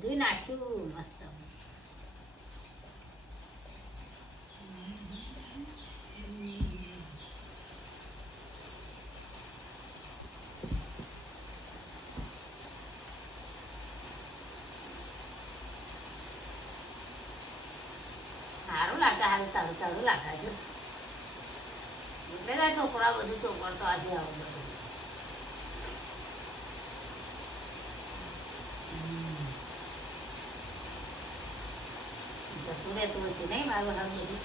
બધું નાખ્યું મસ્ત. સારું લાગે, સારું તારું તારું લાગે છે એટલે છોકરા બધું ચોપડ તો આજે આવું બધું. જતું રહેતું હશે નહીં મારું હાલ બધું.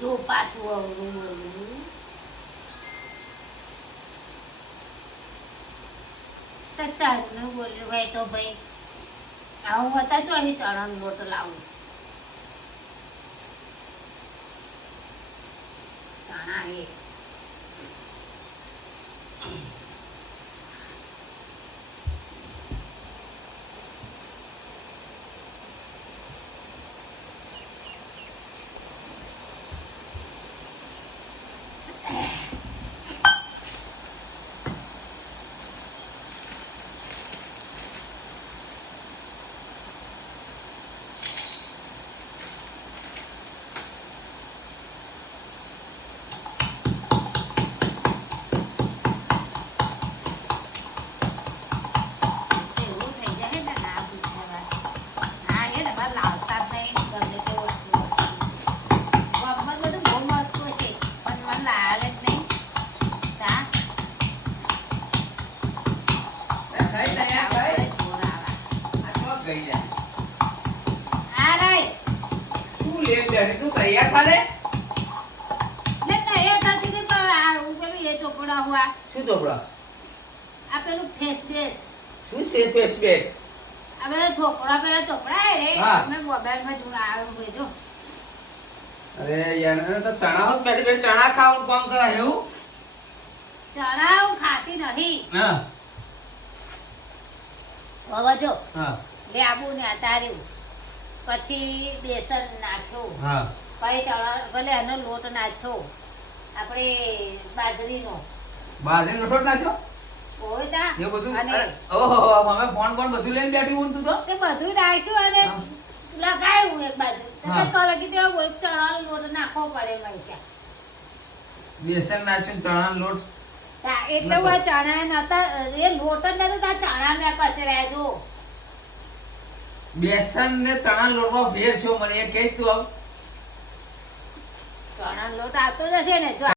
જો પાછું અવરું અવરું તારું બોલ્યું ભાઈ તો ભાઈ આવું હતા છો અહીં ચણાનો લોટ લાવું. ચણા એ તું તૈયાર થાલે લે તૈયાર થતી હતી પણ આ પેલું એ ચોપડા હુઆ. શું ચોપડા? આ પેલું ફેસ બેસ શું છે ફેસ બેટ? આ બધા છોકરા પેલા ચોપડા રે હા. મેં મોબાઈલમાં જોવા આવ્યું ભેજો. અરે યાર એને તો ચણા હોત બેઠી બેઠી ચણા ખાવાનું કામ કરાય એવું. ચણા હું ખાતી નહીં. હા હવે જો હા લેબુ ને અતાર્યું પછી બેસન નાખ્યું હા પછી ચણા ભલે એનો લોટ નાખ્યો આપણે બાજરીનો બાજરીનો લોટ નાખ્યો હોય તા એ બધું. અને ઓહો અમે ફોન બધું લઈને બેઠી હું તું તો. તે બધું નાખ્યું અને લગાવ્યું એક બાજુ. હા. કલગી તેવા બોલ ચણાનો લોટ નાખવો પડે મેં ત્યાં. બેસન નાખ્યું ચણાનો લોટ. એટલે હું આ ચણા નતા એ લોટ જ નતો તાર ચણા મેં કચર્યા જો. બેસન ને ચણા લોટમાં ભેર છે મને એ કહીશ તું આવ. ચણા લોટ આવતો જશે ને જો